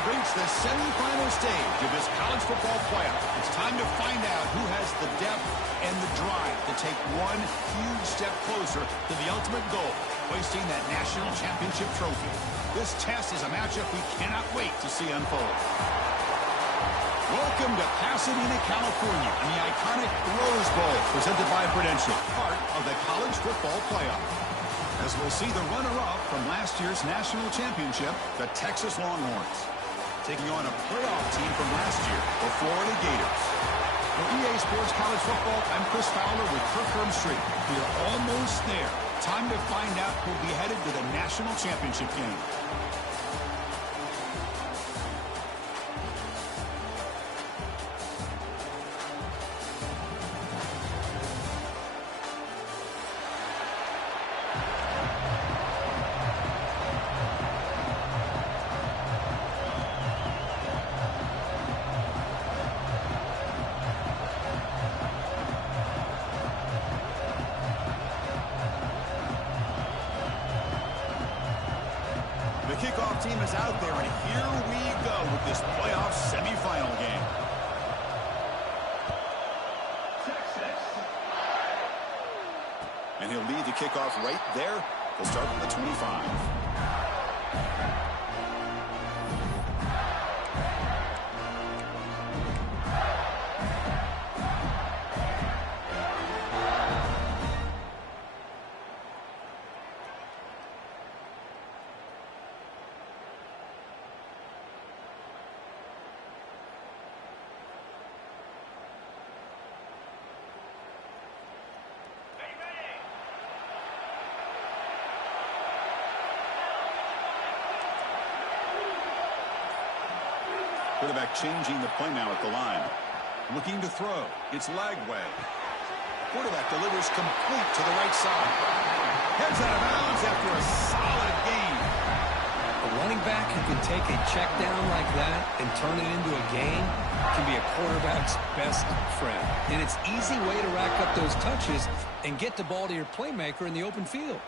have reached the semifinal stage of this college football playoff. It's time to find out who has the depth and the drive to take one huge step closer to the ultimate goal, hoisting that national championship trophy. This test is a matchup we cannot wait to see unfold. Welcome to Pasadena, California, and the iconic Rose Bowl, presented by Prudential, part of the college football playoff. As we'll see the runner-up from last year's national championship, the Texas Longhorns, taking on a playoff team from last year, the Florida Gators. For EA Sports College Football, I'm Chris Fowler with Kirk Hermstreet. We are almost there. Time to find out who'll be headed to the national championship game. The kickoff team is out there, and here we go with this playoff semifinal game. And he'll lead the kickoff right there. He'll start from the 25. Quarterback changing the play now at the line. Looking to throw. It's Lagway. Quarterback delivers complete to the right side. Heads out of bounds after a solid gain. A running back who can take a check down like that and turn it into a gain can be a quarterback's best friend. And it's an easy way to rack up those touches and get the ball to your playmaker in the open field.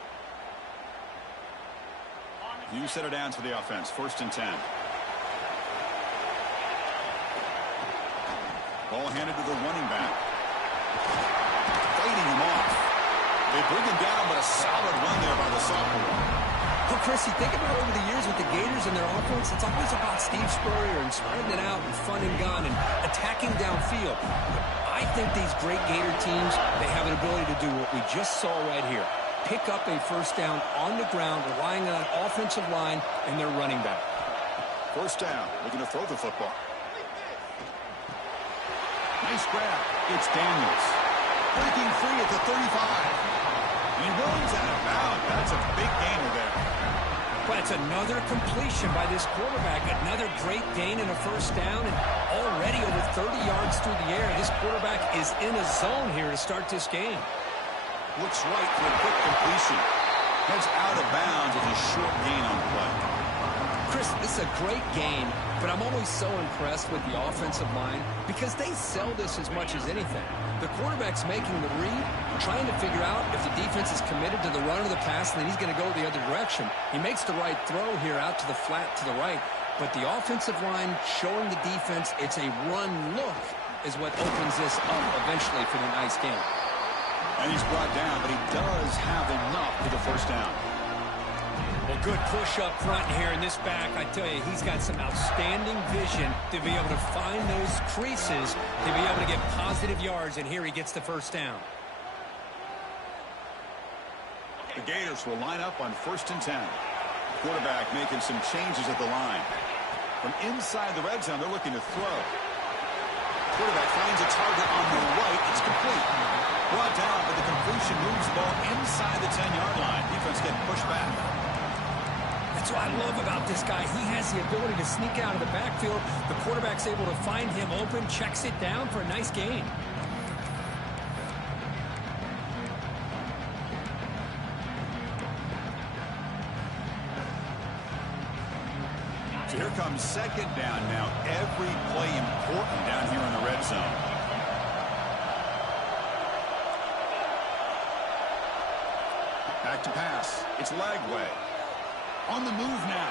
New set of downs for the offense. 1st and 10. Ball handed to the running back. Fighting him off. They bring him down, but a solid run there by the sophomore. Well, Chris, you think about over the years with the Gators and their offense, it's always about Steve Spurrier and spreading it out and fun and gun and attacking downfield. But I think these great Gator teams, they have an ability to do what we just saw right here. Pick up a first down on the ground, relying on that offensive line and their running back. First down, looking to throw the football. Nice grab. It's Daniels. Breaking free at the 35. He runs out of bounds. That's a big gainer there. But it's another completion by this quarterback. Another great gain in a first down. And already over 30 yards through the air. This quarterback is in a zone here to start this game. Looks right for a quick completion. Heads out of bounds with a short gain on the play. Chris, this is a great game, but I'm always so impressed with the offensive line because they sell this as much as anything. The quarterback's making the read, trying to figure out if the defense is committed to the run or the pass, and then he's going to go the other direction. He makes the right throw here out to the flat to the right, but the offensive line showing the defense it's a run look is what opens this up eventually for the nice game. And he's brought down, but he does have enough for the first down. Well, good push up front here in this back. I tell you, he's got some outstanding vision to be able to find those creases, to be able to get positive yards, and here he gets the first down. The Gators will line up on 1st and 10. Quarterback making some changes at the line. From inside the red zone, they're looking to throw. Quarterback finds a target on the right. It's complete. Brought down, but the completion moves the ball inside the 10-yard line. Defense getting pushed back. That's what I love about this guy. He has the ability to sneak out of the backfield. The quarterback's able to find him open, checks it down for a nice gain. So here comes 2nd down now. Every play important down here in the red zone. Back to pass. It's Lagway. On the move now.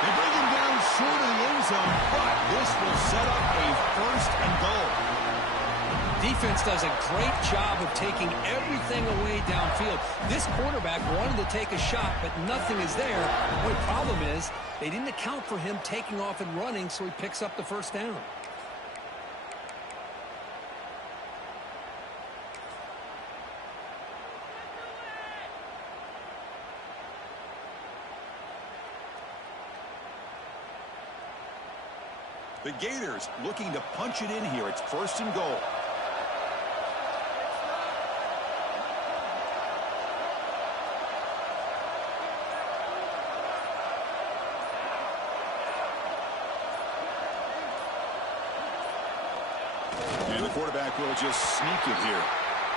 They bring him down short of the end zone, but this will set up a first and goal. Defense does a great job of taking everything away downfield. This quarterback wanted to take a shot, but nothing is there. The only problem is they didn't account for him taking off and running, so he picks up the first down. The Gators looking to punch it in here. It's first and goal. And the quarterback will just sneak it here.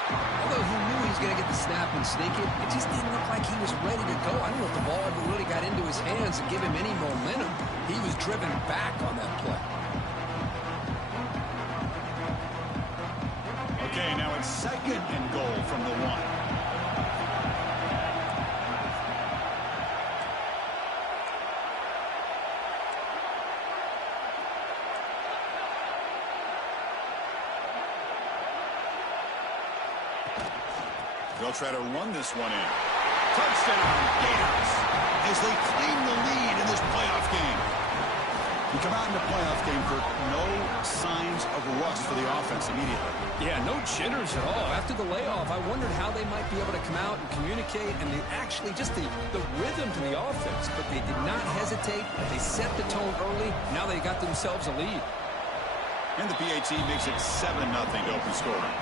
Although he knew he was going to get the snap and sneak it, it just didn't look like he was ready to go. I don't know if the ball ever really got into his hands to give him any momentum. He was driven back on that play. Okay, now it's second and goal from the 1. They'll try to run this one in. Touchdown, Gators, as they claim the lead in this playoff game. We come out in the playoff game for no signs of rust for the offense immediately. Yeah, no jitters at all. After the layoff, I wondered how they might be able to come out and communicate and actually just the rhythm to the offense. But they did not hesitate. They set the tone early. Now they got themselves a lead. And the PAT makes it 7-0 to open scoring.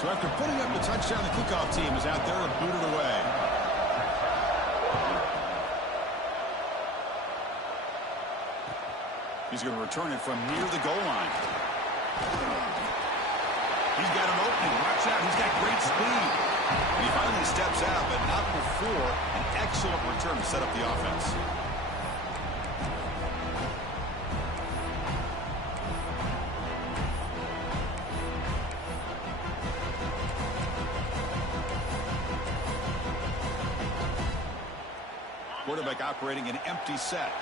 So after putting up the touchdown, the kickoff team is out there and booted away. He's going to return it from near the goal line. He's got him open. Watch out. He's got great speed. And he finally steps out, but not before an excellent return to set up the offense. Quarterback operating an empty set.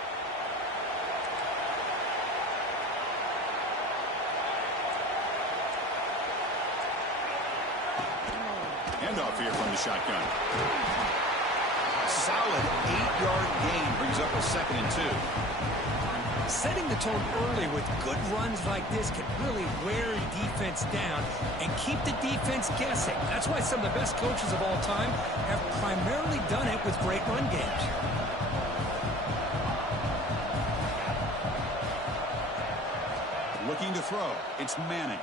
Handoff here from the shotgun. Solid 8-yard gain brings up a 2nd and 2. Setting the tone early with good runs like this can really wear defense down and keep the defense guessing. That's why some of the best coaches of all time have primarily done it with great run games. Looking to throw. It's Manning.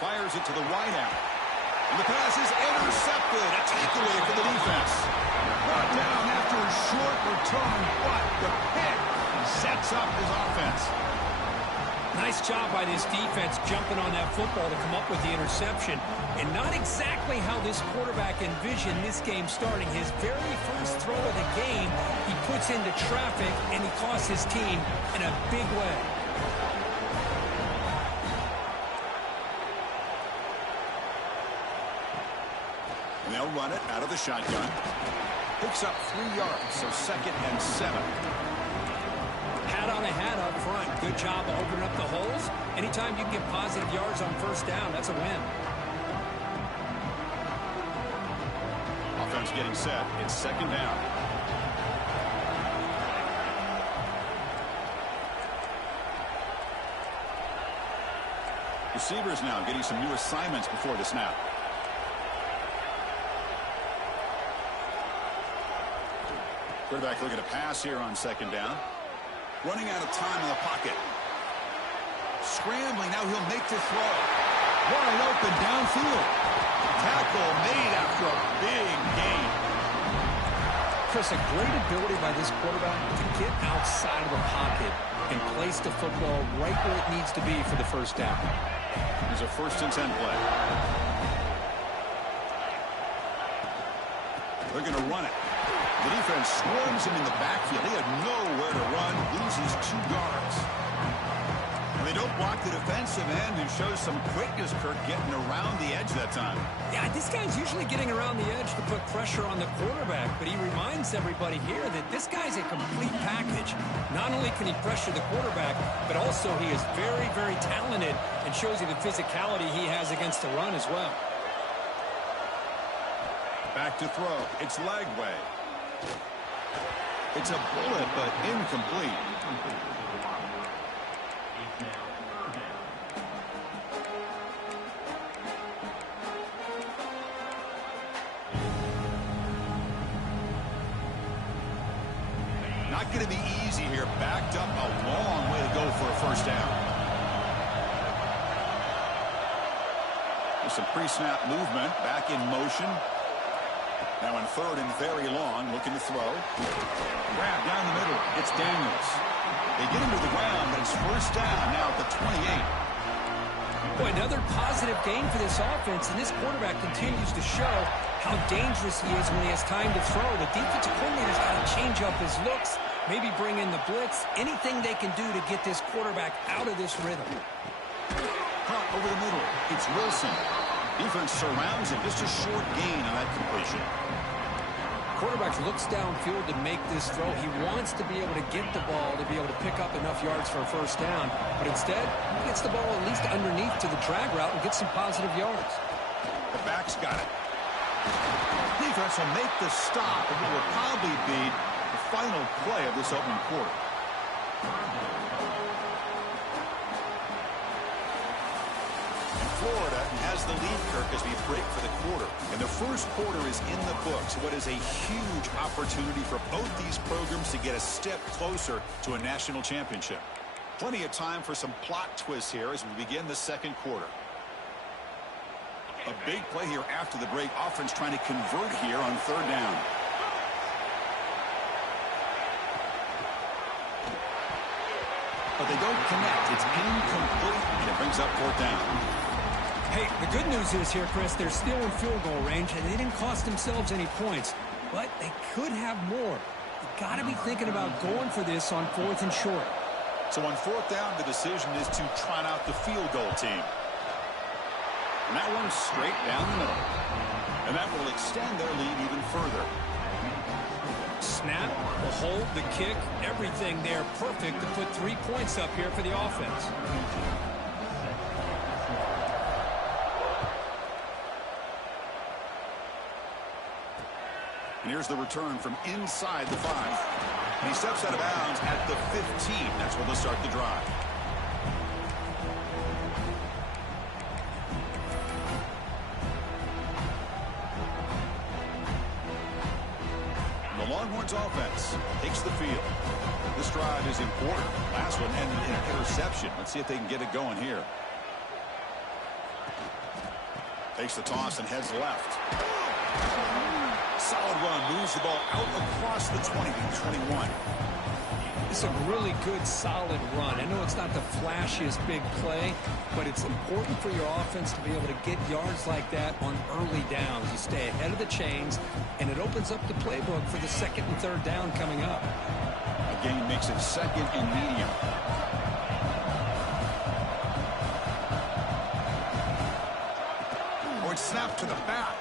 Fires it to the wide out. And the pass is intercepted. A takeaway for the defense. Brought down after a short return, but the pick sets up his offense. Nice job by this defense jumping on that football to come up with the interception. And not exactly how this quarterback envisioned this game starting. His very first throw of the game, he puts into traffic, and he costs his team in a big way. And they'll run it out of the shotgun. Picks up 3 yards, so 2nd and 7. Hat on a hat up front. Good job of opening up the holes. Anytime you can get positive yards on first down, that's a win. Offense getting set. It's 2nd down. Receivers now getting some new assignments before the snap. Quarterback looking to pass here on 2nd down. Running out of time in the pocket. Scrambling. Now he'll make the throw. Wide open downfield. Tackle made after a big gain. Chris, a great ability by this quarterback to get outside of the pocket and place the football right where it needs to be for the first down. Here's a 1st and 10 play. They're going to run it. The defense swarms him in the backfield. He had nowhere to run, loses 2 yards. They don't block the defensive end, who shows some quickness, Kirk, getting around the edge that time. Yeah, this guy's usually getting around the edge to put pressure on the quarterback, but he reminds everybody here that this guy's a complete package. Not only can he pressure the quarterback, but also he is very, very talented and shows you the physicality he has against the run as well. Back to throw. It's Lagway. It's a bullet, but incomplete. Not going to be easy here. Backed up a long way to go for a first down. There's some pre-snap movement. Back in motion. Now in third and very long, looking to throw. Grab down the middle. It's Daniels. They get him to the ground, but it's first down now at the 28. Boy, another positive game for this offense, and this quarterback continues to show how dangerous he is when he has time to throw. The defensive coordinator's got to change up his looks, maybe bring in the blitz, anything they can do to get this quarterback out of this rhythm. Caught over the middle. It's Wilson. Defense surrounds him. Just a short gain on that completion. Quarterback looks downfield to make this throw. He wants to be able to get the ball to be able to pick up enough yards for a first down, but instead, he gets the ball at least underneath to the drag route and gets some positive yards. The back's got it. Defense will make the stop, and it will probably be the final play of this opening quarter. Florida has the lead, Kirk, as we break for the quarter. And the first quarter is in the books. What is a huge opportunity for both these programs to get a step closer to a national championship. Plenty of time for some plot twists here as we begin the second quarter. A big play here after the break. Offense trying to convert here on third down. But they don't connect. It's incomplete, and it brings up fourth down. Hey, the good news is here, Chris, they're still in field goal range, and they didn't cost themselves any points. But they could have more. You've got to be thinking about going for this on fourth and short. So on fourth down, the decision is to trot out the field goal team. And that one's straight down the middle. And that will extend their lead even further. Snap, the hold, the kick, everything there perfect to put 3 points up here for the offense. And here's the return from inside the 5. And he steps out of bounds at the 15. That's where they'll start the drive. The Longhorns offense takes the field. This drive is important. Last one ended in an interception. Let's see if they can get it going here. Takes the toss and heads left. Solid run, moves the ball out across the 20 to 21. It's a really good, solid run. I know it's not the flashiest big play, but it's important for your offense to be able to get yards like that on early downs. You stay ahead of the chains, and it opens up the playbook for the second and third down coming up. Again, makes it second and medium. Or it's snapped to the back.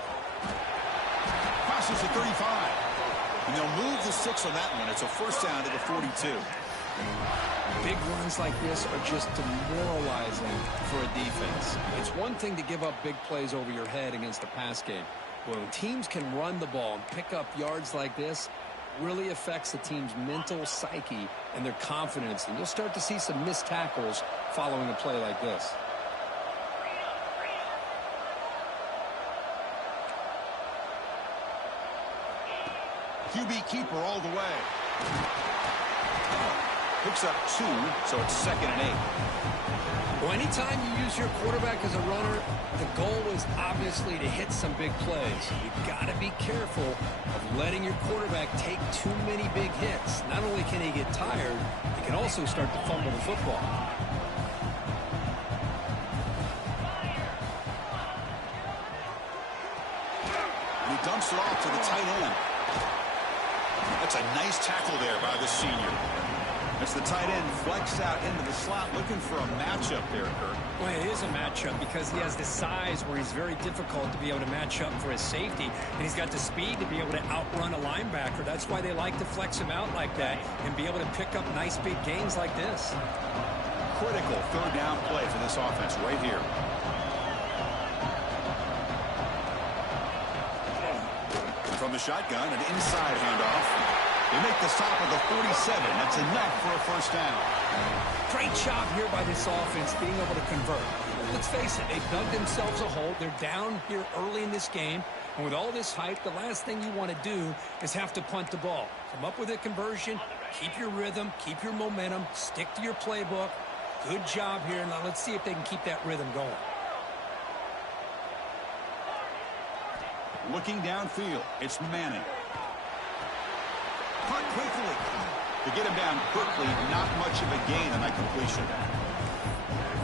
Crosses the 35. And they'll move the 6 on that one. It's a first down to the 42. Big runs like this are just demoralizing for a defense. It's one thing to give up big plays over your head against a pass game. When teams can run the ball and pick up yards like this, really affects the team's mental psyche and their confidence. And you'll start to see some missed tackles following a play like this. QB keeper all the way. Picks up 2, so it's second and 8. Well, anytime you use your quarterback as a runner, the goal is obviously to hit some big plays. You've got to be careful of letting your quarterback take too many big hits. Not only can he get tired, he can also start to fumble the football. And he dumps it off to the tight end. That's a nice tackle there by the senior. As the tight end flexed out into the slot, looking for a matchup there, Kirk. Well, it is a matchup because he has the size where he's very difficult to be able to match up for his safety, and he's got the speed to be able to outrun a linebacker. That's why they like to flex him out like that and be able to pick up nice big gains like this. Critical third down play for this offense right here. From the shotgun, an inside handoff. They make the stop at the 47. That's enough for a first down. Great job here by this offense being able to convert. Let's face it, they've dug themselves a hole. They're down here early in this game. And with all this hype, the last thing you want to do is have to punt the ball. Come up with a conversion, keep your rhythm, keep your momentum, stick to your playbook. Good job here. Now let's see if they can keep that rhythm going. Looking downfield, it's Manning. Cut quickly. To get him down quickly, not much of a gain on that completion.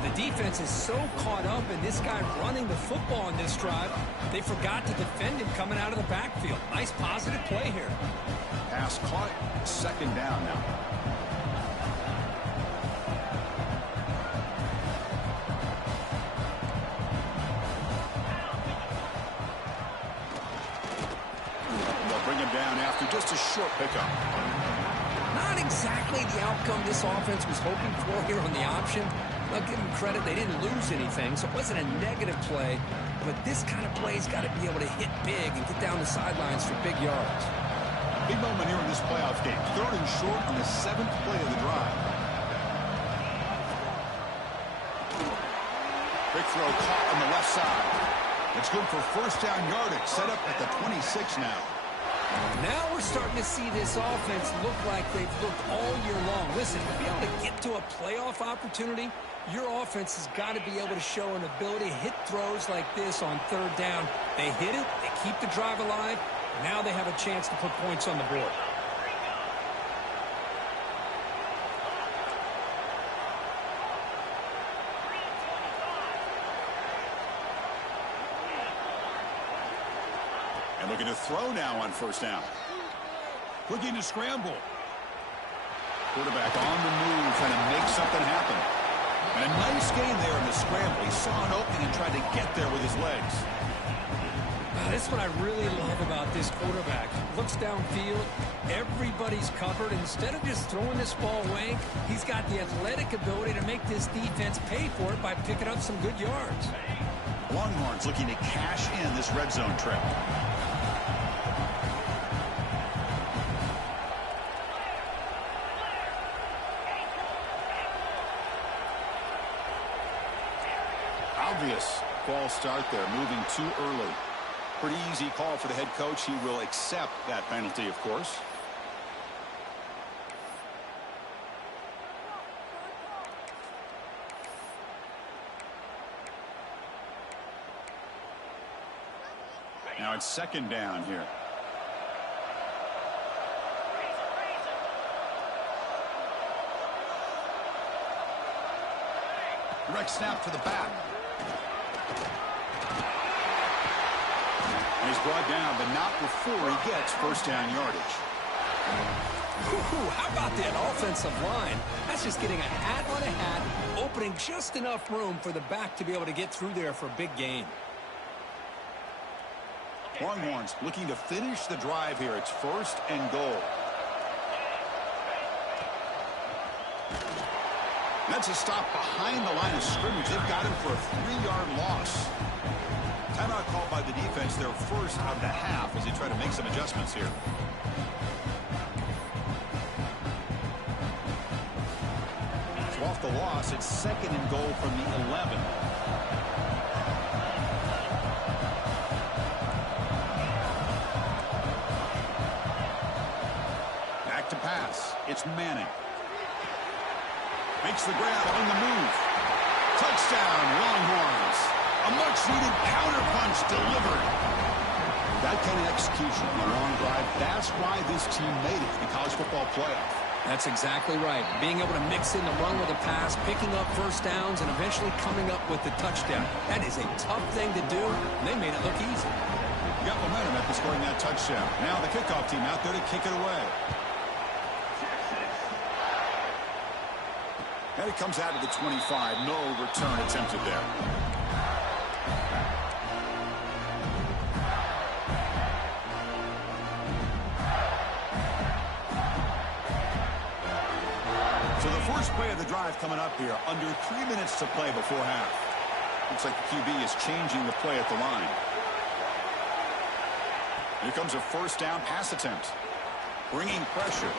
The defense is so caught up in this guy running the football in this drive, they forgot to defend him coming out of the backfield. Nice positive play here. Pass caught, second down now. They'll bring him down after just a short pickup. Not exactly the outcome this offense was hoping for here on the option. I'll give them credit, they didn't lose anything, so it wasn't a negative play. But this kind of play's got to be able to hit big and get down the sidelines for big yards. Big moment here in this playoff game. Third and short on the 7th play of the drive. Quick throw caught on the left side. It's good for first down yardage. Set up at the 26 now. Now we're starting to see this offense look like they've looked all year long. Listen, to be able to get to a playoff opportunity, your offense has got to be able to show an ability to hit throws like this on third down. They hit it, they keep the drive alive. Now they have a chance to put points on the board. And looking to throw now on first down. Looking to scramble. Quarterback on the move, trying to make something happen. And a nice game there in the scramble. He saw an opening and tried to get there with his legs. That's what I really love about this quarterback. Looks downfield, everybody's covered. Instead of just throwing this ball away, he's got the athletic ability to make this defense pay for it by picking up some good yards. Longhorns looking to cash in this red zone trip. Obvious false start there, moving too early. Pretty easy call for the head coach. He will accept that penalty, of course. Now it's second down here. Direct snap to the back. And he's brought down, but not before he gets first down yardage. Ooh, how about that offensive line? That's just getting a hat on a hat, opening just enough room for the back to be able to get through there for a big gain. Longhorns looking to finish the drive here. It's first and goal. That's a stop behind the line of scrimmage. They've got him for a 3-yard loss. Timeout called by the defense, their first of the half, as they try to make some adjustments here. So off the loss, it's second and goal from the 11. Back to pass. It's Manning. Makes the grab on the move. Touchdown, Longhorns. A much-needed counter-punch delivered. That kind of execution on a long drive, that's why this team made it to the college football playoff. That's exactly right. Being able to mix in the run with a pass, picking up first downs, and eventually coming up with the touchdown. That is a tough thing to do, and they made it look easy. Got momentum after scoring that touchdown. Now the kickoff team out there to kick it away. And it comes out to the 25. No return attempted there. So the first play of the drive coming up here. Under 3 minutes to play before half. Looks like the QB is changing the play at the line. Here comes a first down pass attempt. Bringing pressure.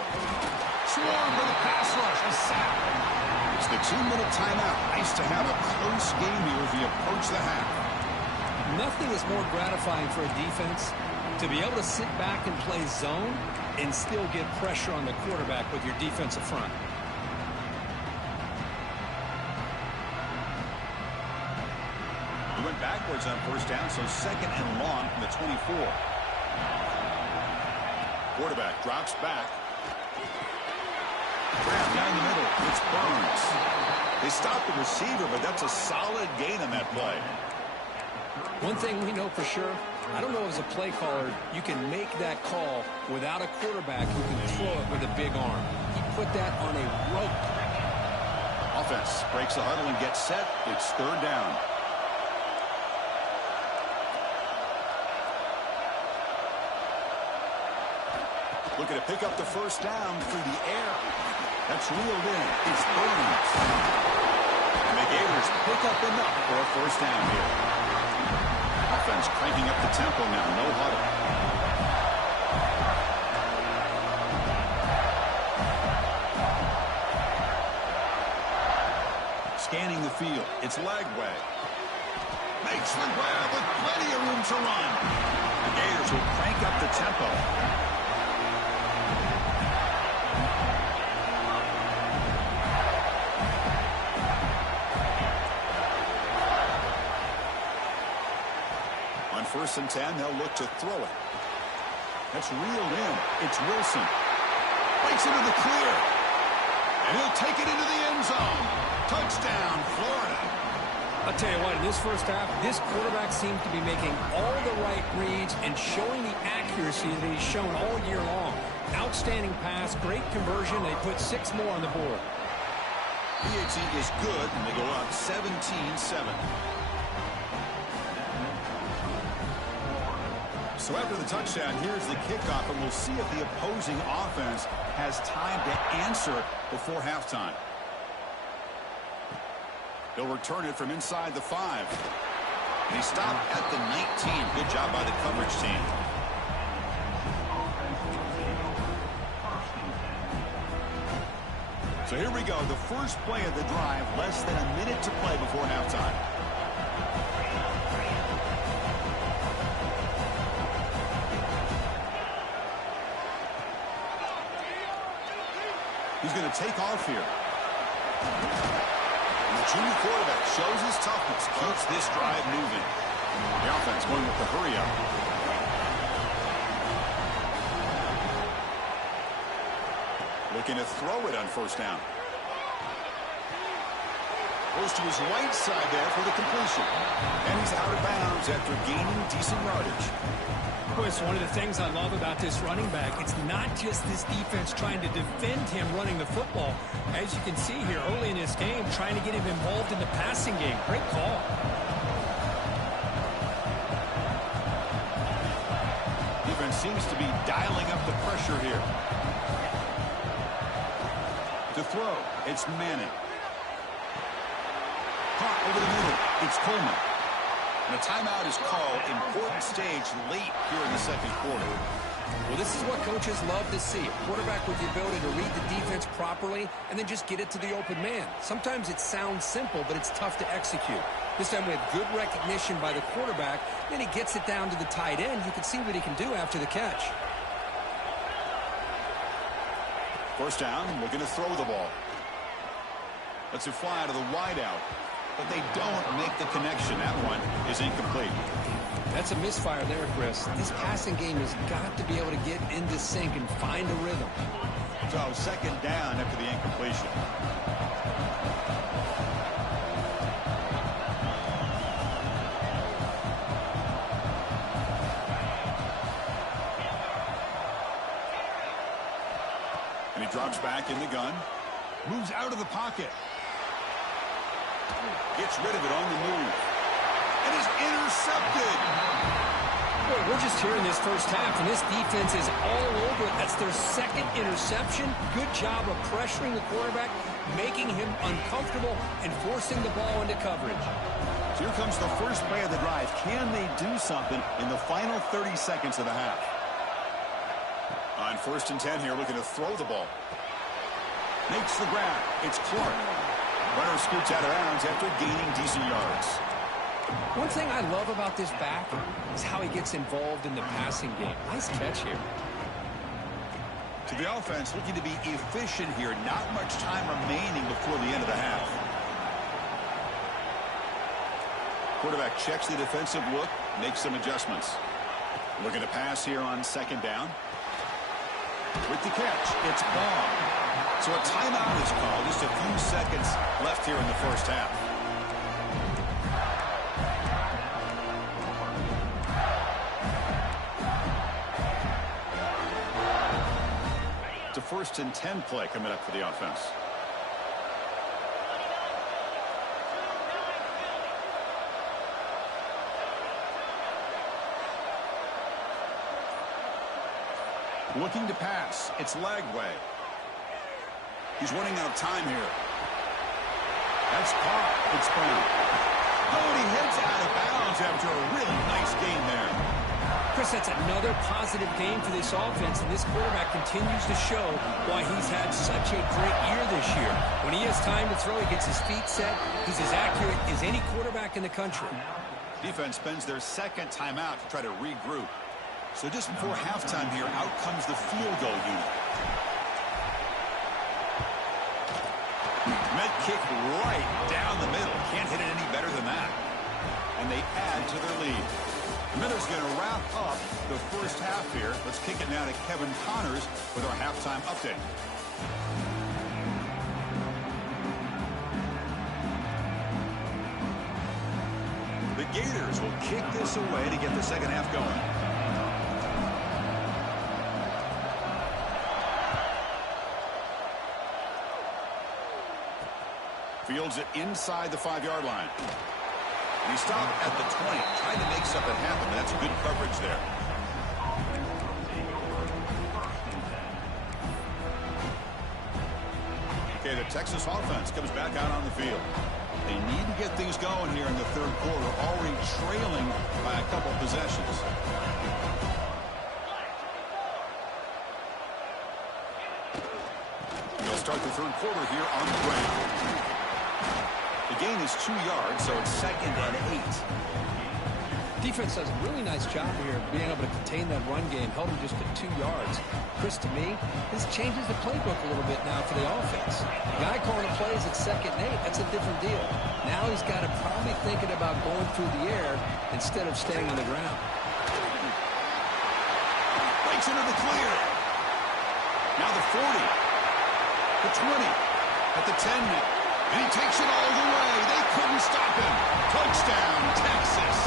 Swarm for the pass rush. A sack. It's the 2-minute timeout. Nice to have a close game here as we approach the half. Nothing is more gratifying for a defense to be able to sit back and play zone and still get pressure on the quarterback with your defensive front. We went backwards on first down, so second and long from the 24. Quarterback drops back. Grab down the middle. It's Burns. They stopped the receiver, but that's a solid gain on that play. One thing we know for sure, I don't know as a play caller, you can make that call without a quarterback who can throw it with a big arm. He put that on a rope. Offense breaks the huddle and gets set. It's third down. Looking to pick up the first down through the air. That's reeled in. It's Burns. And the Gators pick up enough for a first down here. Offense cranking up the tempo now. No huddle. Scanning the field. It's Lagway. Makes the grab with plenty of room to run. The Gators will crank up the tempo. First and 10, they'll look to throw it. That's reeled in. It's Wilson. Breaks into the clear. And he'll take it into the end zone. Touchdown, Florida. I'll tell you what, in this first half, this quarterback seems to be making all the right reads and showing the accuracy that he's shown all year long. Outstanding pass, great conversion. They put 6 more on the board. PAT is good, and they go up 17-7. So after the touchdown, here's the kickoff, and we'll see if the opposing offense has time to answer before halftime. They'll return it from inside the 5. And he stopped at the 19. Good job by the coverage team. So here we go, the first play of the drive, less than a minute to play before halftime. He's going to take off here. And the junior quarterback shows his toughness, keeps this drive moving. The offense going with the hurry up. Looking to throw it on first down. Goes to his right side there for the completion. And he's out of bounds after gaining decent yardage. It's one of the things I love about this running back. It's not just this defense trying to defend him running the football. As you can see here early in this game, trying to get him involved in the passing game. Great call. Defense seems to be dialing up the pressure here. To throw, it's Manning. Caught over the middle, it's Coleman. And a timeout is called. Important stage late here in the second quarter. Well, this is what coaches love to see. A quarterback with the ability to read the defense properly and then just get it to the open man. Sometimes it sounds simple, but it's tough to execute. This time we have good recognition by the quarterback. Then he gets it down to the tight end. You can see what he can do after the catch. First down, looking to throw the ball. Lets it fly to the wideout. But they don't make the connection. That one is incomplete. That's a misfire there, Chris. This passing game has got to be able to get into sync and find a rhythm. So second down after the incompletion. And he drops back in the gun. Moves out of the pocket. Gets rid of it on the move. And is intercepted. Boy, we're just here in this first half, and this defense is all over it. That's their second interception. Good job of pressuring the quarterback, making him uncomfortable, and forcing the ball into coverage. Here comes the first play of the drive. Can they do something in the final 30 seconds of the half? On 1st and 10 here, looking to throw the ball. Makes the grab. It's Clark. Runner scoots out of bounds after gaining decent yards. One thing I love about this back is how he gets involved in the passing game. Nice catch here. To the offense, looking to be efficient here. Not much time remaining before the end of the half. Quarterback checks the defensive look, makes some adjustments. Looking to pass here on 2nd down. With the catch, it's Ball. So a timeout is called. Just a few seconds left here in the first half. It's a 1st and 10 play coming up for the offense. Looking to pass. It's Lagway. He's running out of time here. That's caught. It's Brown. Oh, and he heads out of bounds after a really nice gain there. Chris, that's another positive game for this offense, and this quarterback continues to show why he's had such a great year this year. When he has time to throw, he gets his feet set. He's as accurate as any quarterback in the country. Defense spends their 2nd timeout to try to regroup. So just before halftime here, out comes the field goal unit. Med kick right down the middle. Can't hit it any better than that. And they add to their lead. Miller's going to wrap up the first half here. Let's kick it now to Kevin Connors with our halftime update. The Gators will kick this away to get the second half going. Fields it inside the 5-yard line. He stopped at the 20, trying to make something happen, but that's good coverage there. Okay, the Texas offense comes back out on the field. They need to get things going here in the 3rd quarter, already trailing by a couple possessions. They'll start the 3rd quarter here on the ground. The gain is 2 yards, so it's 2nd and 8. Defense does a really nice job here being able to contain that run game, held him just at 2 yards. Chris, to me, this changes the playbook a little bit now for the offense. The guy calling the plays at 2nd and 8, that's a different deal. Now he's got to probably thinking about going through the air instead of staying on the ground. Breaks into the clear. Now the 40. The 20. At the 10 now. And he takes it all the way. They couldn't stop him. Touchdown, Texas.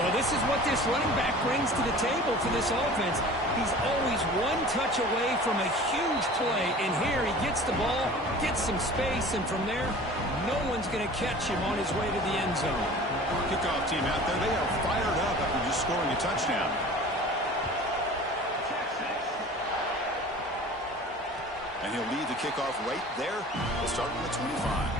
Well, this is what this running back brings to the table for this offense. He's always one touch away from a huge play. And here he gets the ball, gets some space, and from there, no one's going to catch him on his way to the end zone. Kickoff team out there. They are fired up after just scoring a touchdown. And he'll lead the kickoff right there. We'll start from the 25.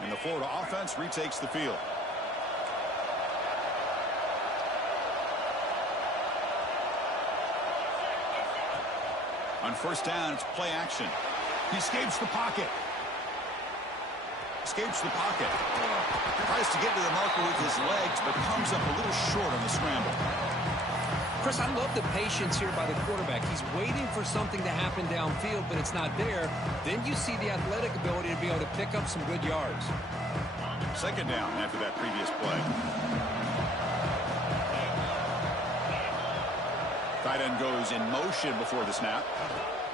And the Florida offense retakes the field. On 1st down, it's play action. He escapes the pocket. Escapes the pocket. Tries to get to the marker with his legs, but comes up a little short on the scramble. Chris, I love the patience here by the quarterback. He's waiting for something to happen downfield, but it's not there. Then you see the athletic ability to be able to pick up some good yards. 2nd down after that previous play. Tight end goes in motion before the snap.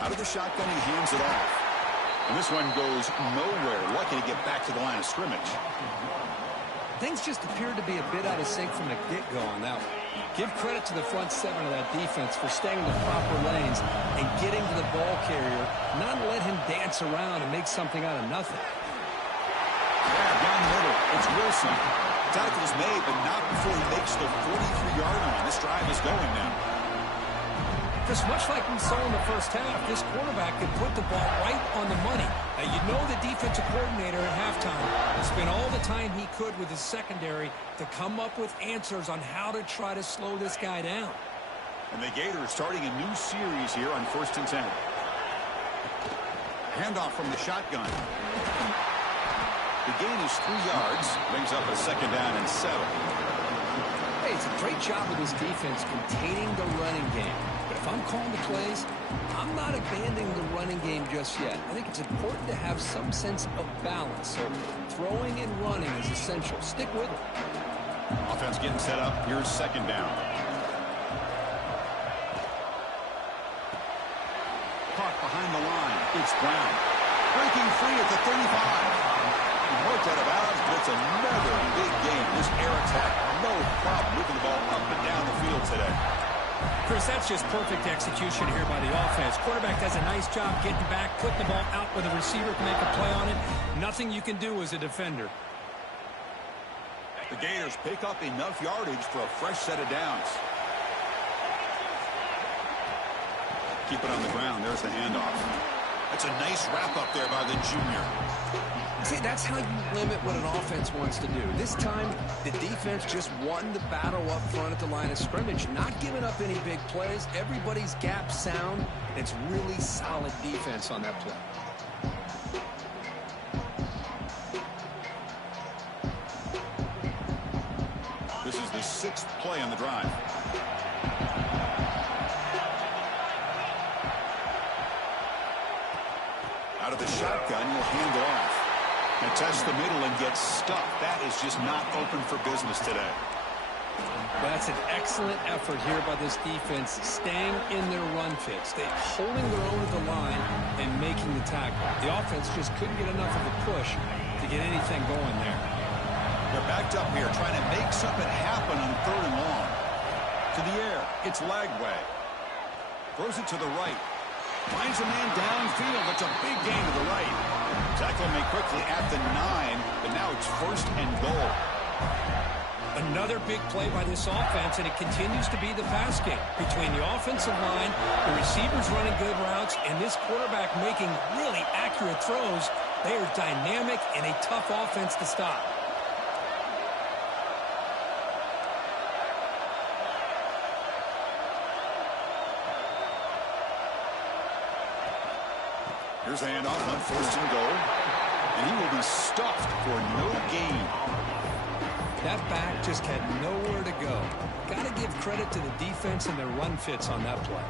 Out of the shotgun, he hands it off. And this one goes nowhere. Lucky to get back to the line of scrimmage. things just appeared to be a bit out of sync from the get-go on that one. Give credit to the front seven of that defense for staying in the proper lanes and getting to the ball carrier, not let him dance around and make something out of nothing. Yeah, down the middle, it's Wilson. Tackle's made, but not before he makes the 43-yard line. This drive is going now. Just much like we saw in the first half, this quarterback could put the ball right on the money. Now, you know the defensive coordinator at halftime spent all the time he could with his secondary to come up with answers on how to try to slow this guy down. And the Gators starting a new series here on 1st and 10. Handoff from the shotgun. The gain is 3 yards, brings up a 2nd down and 7. Hey, it's a great job of this defense containing the running game. But if I'm calling the plays, I'm not abandoning the running game just yet. I think it's important to have some sense of balance. So throwing and running is essential. Stick with it. Offense getting set up. Here's 2nd down. Caught behind the line. It's Brown. Breaking free at the 35. Worked out of bounds, but it's another big game. This air attack, no problem moving the ball up and down the field today. Chris, that's just perfect execution here by the offense. Quarterback does a nice job getting back, putting the ball out where the receiver can make a play on it. Nothing you can do as a defender. The Gators pick up enough yardage for a fresh set of downs. Keep it on the ground. There's the handoff. That's a nice wrap-up there by the junior. See, that's how you limit what an offense wants to do. This time, the defense just won the battle up front at the line of scrimmage, not giving up any big plays. Everybody's gap sound. It's really solid defense on that play. This is the 6th play on the drive. Out of the shotgun, he'll hand it off. And test the middle and get stuffed. That is just not open for business today. Well, that's an excellent effort here by this defense, staying in their run fits. They're holding their own at the line and making the tackle. The offense just couldn't get enough of a push to get anything going there. They're backed up here, trying to make something happen on 3rd and long. To the air, it's Lagway. Throws it to the right. Finds a man downfield. That's a big gain to the right. Tackle made quickly at the 9, but now it's 1st and goal. Another big play by this offense, and it continues to be the pass game. Between the offensive line, the receivers running good routes, and this quarterback making really accurate throws, they are dynamic and a tough offense to stop. Here's the handoff on 1st and goal. And he will be stuffed for no gain. That back just had nowhere to go. Got to give credit to the defense and their run fits on that play.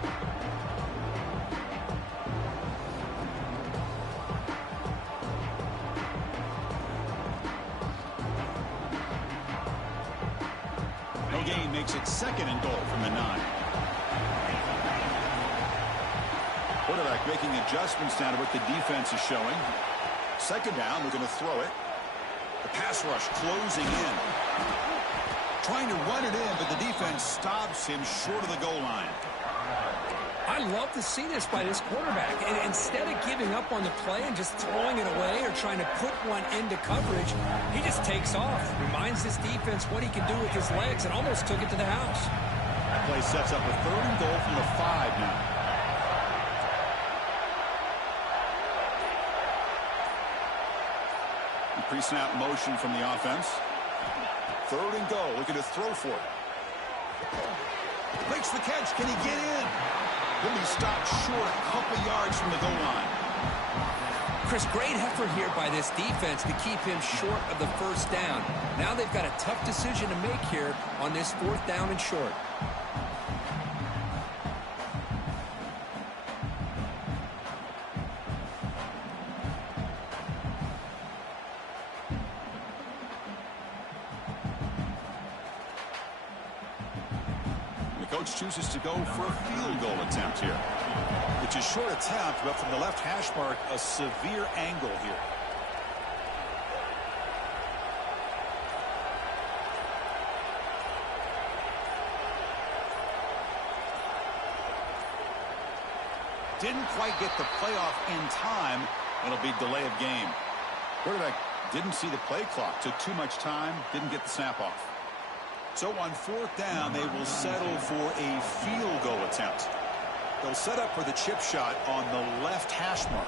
No gain makes it 2nd and goal from the 9. Quarterback making adjustments down to what the defense is showing. 2nd down, we're going to throw it. The pass rush closing in. Trying to run it in, but the defense stops him short of the goal line. I love to see this by this quarterback. And instead of giving up on the play and just throwing it away or trying to put one into coverage, he just takes off. Reminds this defense what he can do with his legs and almost took it to the house. That play sets up a 3rd and goal from the 5 now. Pre-snap motion from the offense. 3rd and goal. Looking to throw for it. Makes the catch. Can he get in? He'll be stopped short a couple yards from the goal line. Chris, great effort here by this defense to keep him short of the 1st down. Now they've got a tough decision to make here on this 4th down and short. Coach chooses to go for a field goal attempt here. It's a short attempt, but from the left hash mark, a severe angle here. didn't quite get the playoff in time. It'll be delay of game. Quarterback didn't see the play clock. Took too much time. Didn't get the snap off. So on 4th down, they will settle for a field goal attempt. They'll set up for the chip shot on the left hash mark.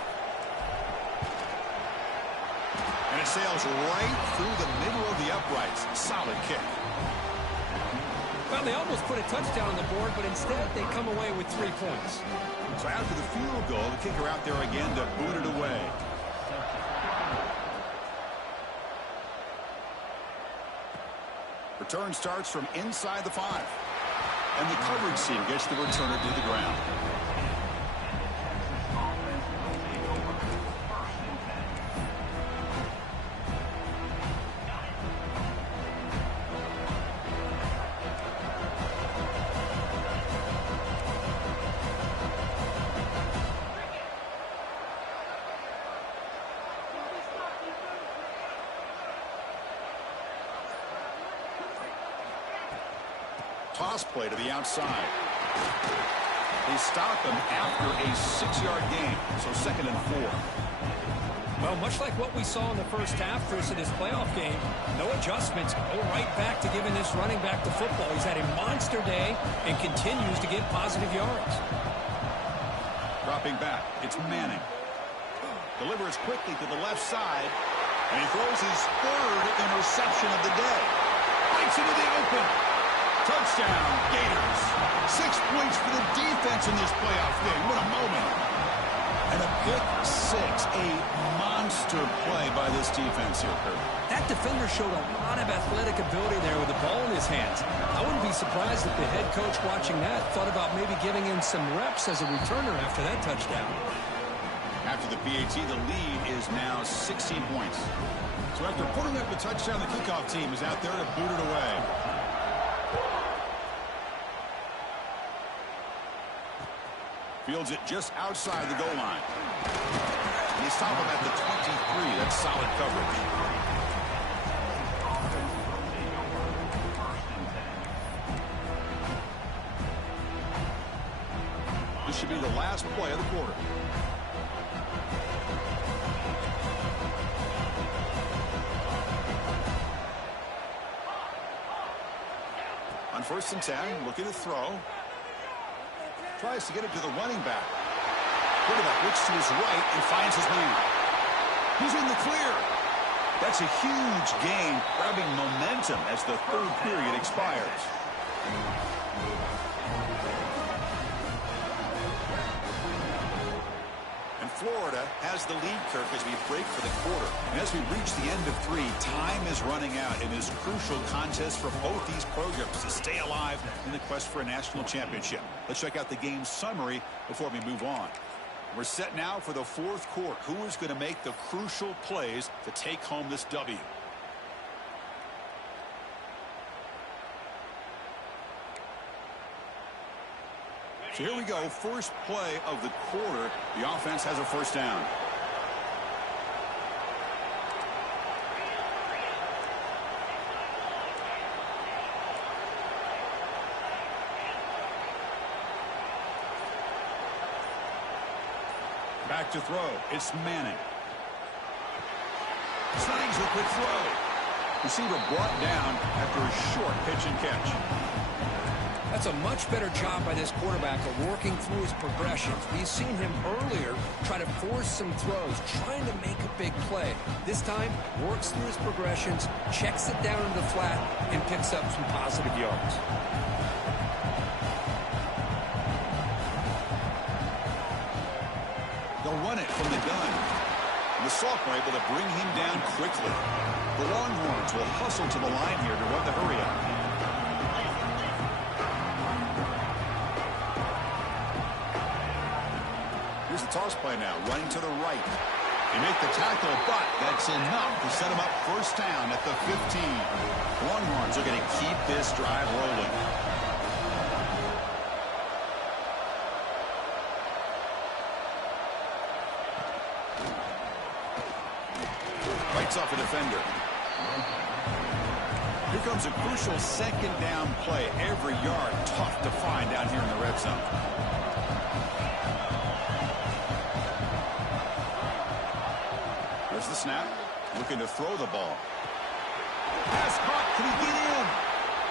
And it sails right through the middle of the uprights. Solid kick. Well, they almost put a touchdown on the board, but instead they come away with 3 points. So after the field goal, the kicker out there again to boot it away. Return starts from inside the 5. And the coverage team gets the returner to the ground. Toss play to the outside. They stop him after a 6-yard gain, so 2nd and 4. Well, much like what we saw in the first half, Chris, in this playoff game, no adjustments. Go right back to giving this running back the football. He's had a monster day and continues to get positive yards. Dropping back, it's Manning. Delivers quickly to the left side, and he throws his 3rd interception of the day. Breaks into the open. Touchdown, Gators. 6 points for the defense in this playoff game. What a moment. And a pick 6, a monster play by this defense here, Kurt. That defender showed a lot of athletic ability there with the ball in his hands. I wouldn't be surprised if the head coach watching that thought about maybe giving him some reps as a returner after that touchdown. After the PAT, the lead is now 16 points. So after putting up the touchdown, the kickoff team is out there to boot it away. Fields it just outside the goal line. And they stop him at the 23. That's solid coverage. This should be the last play of the quarter. On 1st and 10, looking to throw. Tries to get it to the running back. Quarterback looks to his right and finds his lead. He's in the clear. That's a huge gain, grabbing momentum as the 3rd period expires. And Florida has the lead, Kirk, as we break for the quarter. And as we reach the end of 3, time is running out in this crucial contest for both these programs to stay alive in the quest for a national championship. Let's check out the game summary before we move on. We're set now for the 4th quarter. Who is going to make the crucial plays to take home this W? So here we go. First play of the quarter. The offense has a 1st down. Back to throw. It's Manning. Snags a quick throw. Receiver brought down after a short pitch and catch. That's a much better job by this quarterback of working through his progressions. We've seen him earlier try to force some throws, trying to make a big play. This time, works through his progressions, checks it down into the flat, and picks up some positive yards. They'll run it from the gun. And the sophomore able to bring him down quickly. The Longhorns will hustle to the line here to run the hurry up. Here's the toss play now, running to the right. They make the tackle, but that's enough to set him up 1st down at the 15. The Longhorns are going to keep this drive rolling. Fights off a defender. Here comes a crucial 2nd down play. Every yard tough to find down here in the red zone. Here's the snap. Looking to throw the ball. Pass caught. Can he get in?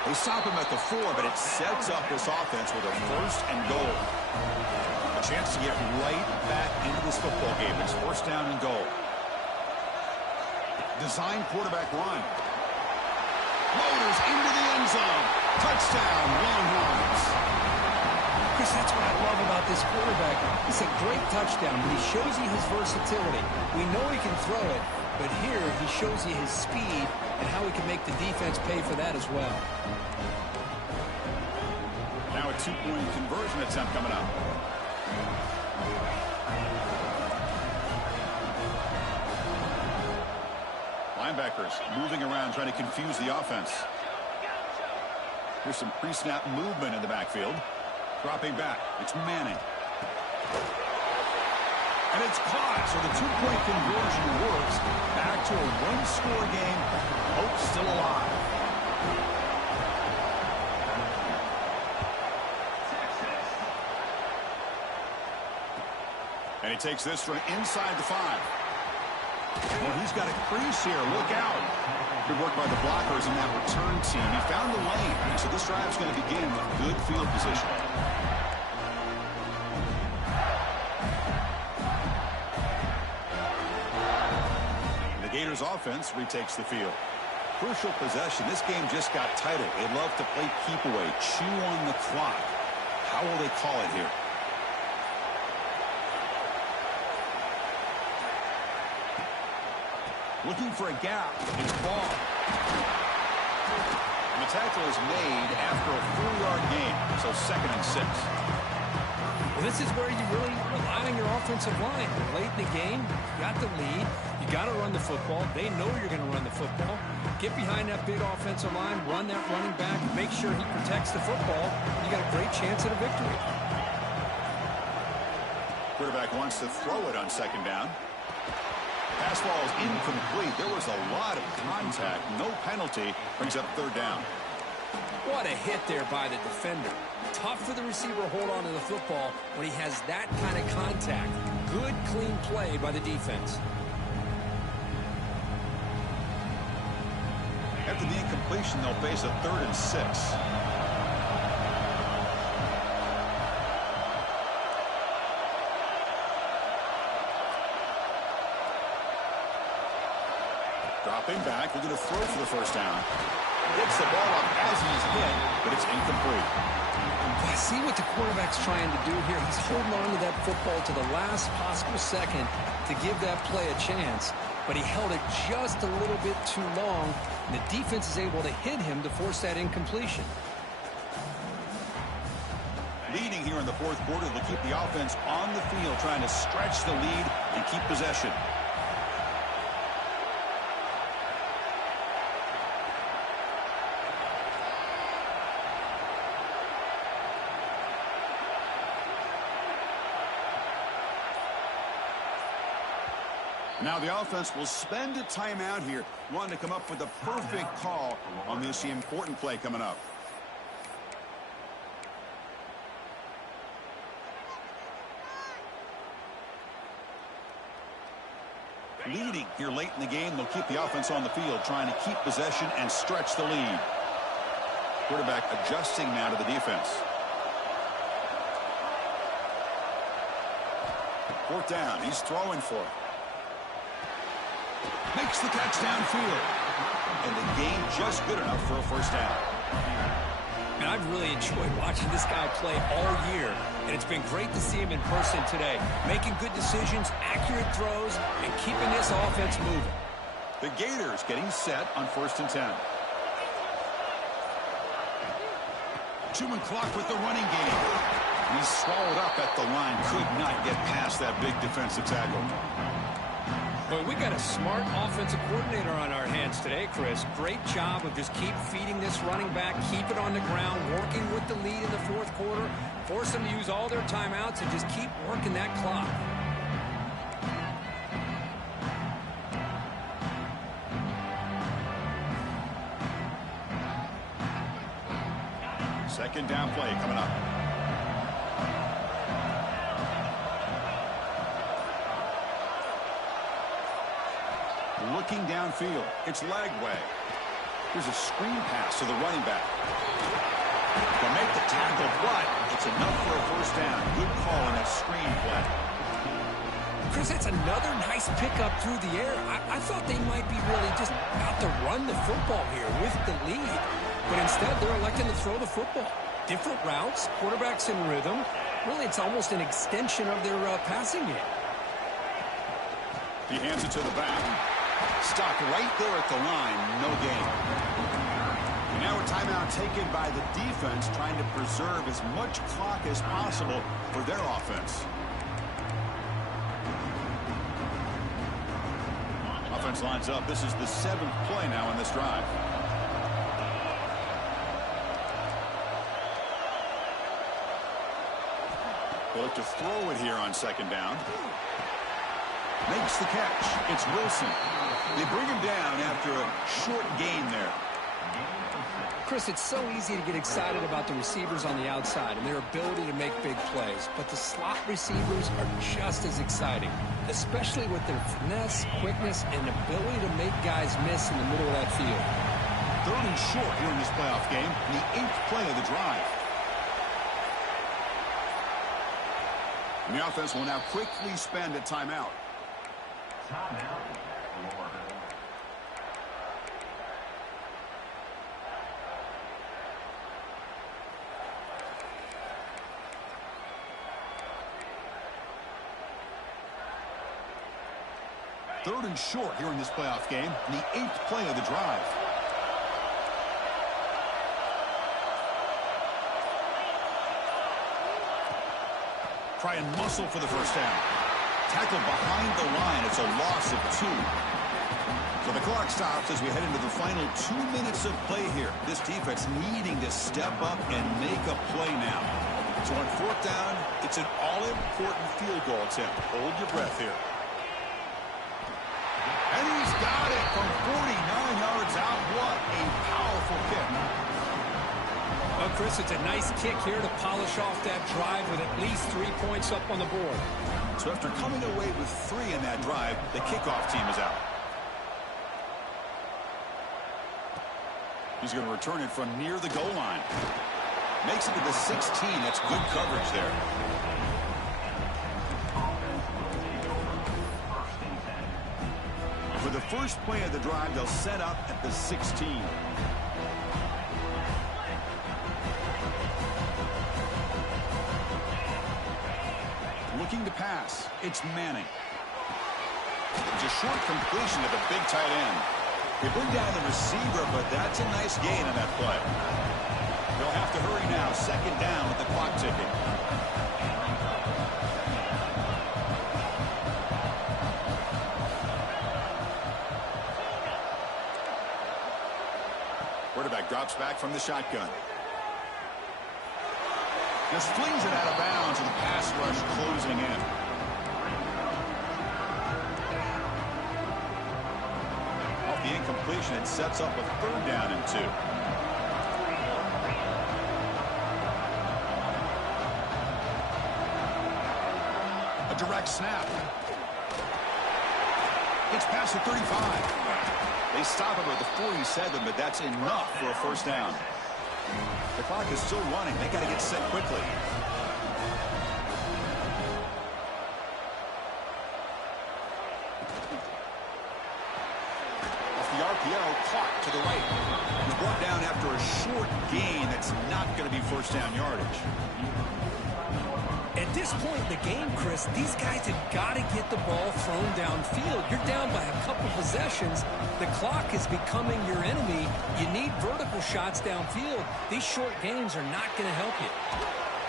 They stop him at the 4, but it sets up this offense with a 1st and goal. A chance to get right back into this football game. It's 1st down and goal. Design quarterback run. Loaders into the end zone. Touchdown, Longhorns. Chris, that's what I love about this quarterback. It's a great touchdown, but he shows you his versatility. We know he can throw it, but here he shows you his speed and how he can make the defense pay for that as well. Now a 2-point conversion attempt coming up. Linebackers moving around, trying to confuse the offense. Here's some pre-snap movement in the backfield. Dropping back. It's Manning. And it's caught, so the 2-point conversion works. Back to a 1-score game. Hope still alive. And he takes this from inside the 5. Well, he's got a crease here. Look out. Good work by the blockers in that return team. He found the lane. So this drive's going to begin with good field position. The Gators offense retakes the field. Crucial possession. This game just got tighter. They love to play keep away, chew on the clock. How will they call it here? Looking for a gap. It's ball. And the tackle is made after a 4-yard gain, so 2nd and 6. Well, this is where you really rely on your offensive line. Late in the game, you got the lead. You got to run the football. They know you're going to run the football. Get behind that big offensive line, run that running back, make sure he protects the football. You got a great chance at a victory. Quarterback wants to throw it on 2nd down. Pass ball is incomplete. There was a lot of contact. No penalty. Brings up 3rd down. What a hit there by the defender. Tough for the receiver to hold on to the football when he has that kind of contact. Good, clean play by the defense. After the incompletion, they'll face a 3rd and 6. Dropping back, looking to throw for the 1st down. Gets the ball up as he's hit, but it's incomplete. I see what the quarterback's trying to do here. He's holding on to that football to the last possible second to give that play a chance, but he held it just a little bit too long, and the defense is able to hit him to force that incompletion. Leading here in the 4th quarter, they'll keep the offense on the field, trying to stretch the lead and keep possession. Now the offense will spend a timeout here, wanting to come up with the perfect call on this important play coming up. Leading here late in the game, they'll keep the offense on the field, trying to keep possession and stretch the lead. Quarterback adjusting now to the defense. 4th down, he's throwing for it. Makes the catch downfield. And the game just good enough for a 1st down. And I've really enjoyed watching this guy play all year. And it's been great to see him in person today. Making good decisions, accurate throws, and keeping this offense moving. The Gators getting set on 1st and 10. Chewing clock with the running game. He's swallowed up at the line. Could not get past that big defensive tackle. Well, we got a smart offensive coordinator on our hands today, Chris. Great job of just keep feeding this running back, keep it on the ground, working with the lead in the 4th quarter, force them to use all their timeouts and just keep working that clock. Second down play coming up. Looking downfield. It's leg way. Here's a screen pass to the running back. They'll make the tackle, but it's enough for a first down. Good call on that screen play. Chris, that's another nice pickup through the air. I thought they might be really just about to run the football here with the lead. But instead, they're electing to throw the football. Different routes, quarterbacks in rhythm. Really, it's almost an extension of their passing game. He hands it to the back. Stopped right there at the line. No gain. And now a timeout taken by the defense, trying to preserve as much clock as possible for their offense. Offense lines up. This is the 7th play now in this drive. They look to throw it here on second down. Makes the catch. It's Wilson. They bring him down after a short gain there. Chris, it's so easy to get excited about the receivers on the outside and their ability to make big plays, but the slot receivers are just as exciting, especially with their finesse, quickness, and ability to make guys miss in the middle of that field. 3rd and short here in this playoff game, the 8th play of the drive. And the offense will now quickly spend a timeout. Third and short here in this playoff game, the 8th play of the drive. Try and muscle for the first down. Tackled behind the line. It's a loss of 2. So the clock stops as we head into the final 2 minutes of play here. This defense needing to step up and make a play now. So on 4th down, it's an all-important field goal attempt. Hold your breath here. And he's got it from 49 yards out. What a powerful kick. Well, Chris, it's a nice kick here to polish off that drive with at least 3 points up on the board. So after coming away with 3 in that drive, the kickoff team is out. He's going to return it from near the goal line. Makes it to the 16. That's good coverage there. For the first play of the drive, they'll set up at the 16. Looking to pass. It's Manning. It's a short completion to the big tight end. They bring down the receiver, but that's a nice gain on that play. They'll have to hurry now. 2nd down with the clock ticking. Quarterback drops back from the shotgun. Just flings it out of bounds, and the pass rush closing in. Off the incompletion, it sets up a 3rd down and 2. A direct snap. It's past the 35. They stop him at the 47, but that's enough for a first down. The clock is still running. They got to get set quickly. Off the RPO, clock to the right. He's brought down after a short gain. That's not going to be first down yardage. At this point in the game, Chris, these guys have got to get the ball thrown downfield. You're down by a couple possessions. The clock is becoming your enemy. You need vertical shots downfield. These short gains are not going to help you.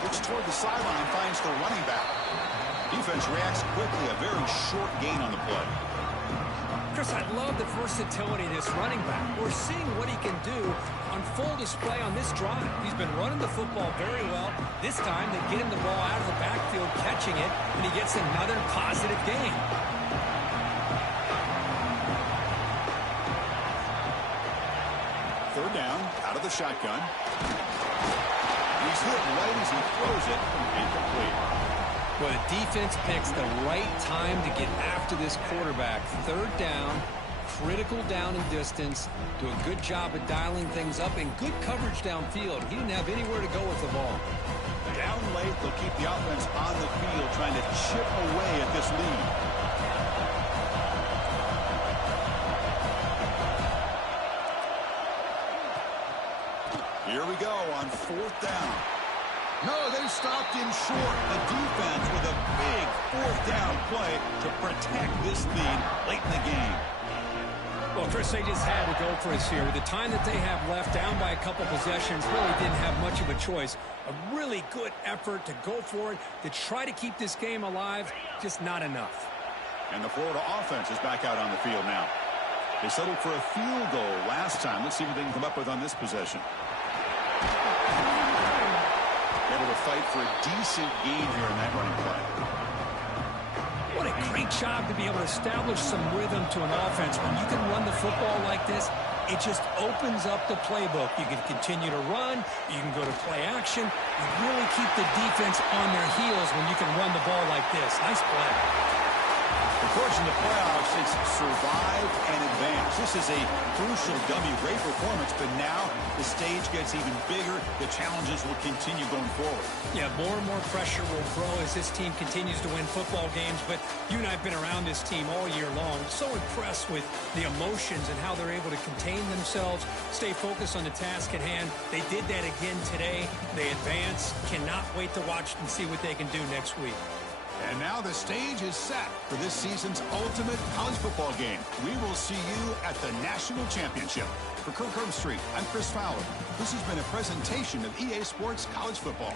Looks toward the sideline, finds the running back. Defense reacts quickly. A very short gain on the play. Chris, I love the versatility of this running back. We're seeing what he can do on full display on this drive. He's been running the football very well. This time, they get him the ball out of the backfield, catching it, and he gets another positive gain. Third down, out of the shotgun. He's hit right as he throws it, incomplete. Well, the defense picks the right time to get after this quarterback. 3rd down, critical down and distance, do a good job of dialing things up, and good coverage downfield. He didn't have anywhere to go with the ball. Down late, they'll keep the offense on the field, trying to chip away at this lead. Here we go on 4th down. No, they stopped him short. The defense with a big 4th down play to protect this lead late in the game. Well, Chris, they just had to go for us here. With the time that they have left, down by a couple possessions, really didn't have much of a choice. A really good effort to go for it, to try to keep this game alive, just not enough. And the Florida offense is back out on the field now. They settled for a field goal last time. Let's see what they can come up with on this possession. Able to fight for a decent gain here in that running play. What a great job to be able to establish some rhythm to an offense. When you can run the football like this, it just opens up the playbook. You can continue to run. You can go to play action. You really keep the defense on their heels when you can run the ball like this. Nice play. Of course, in the playoffs, it's survive and advance. This is a crucial W. Great performance, but now the stage gets even bigger. The challenges will continue going forward. Yeah, more and more pressure will grow as this team continues to win football games, but you and I have been around this team all year long. So impressed with the emotions and how they're able to contain themselves, stay focused on the task at hand. They did that again today. They advance. Cannot wait to watch and see what they can do next week. And now the stage is set for this season's ultimate college football game. We will see you at the National Championship. For Kirk Herbstreit, I'm Chris Fowler. This has been a presentation of EA Sports College Football.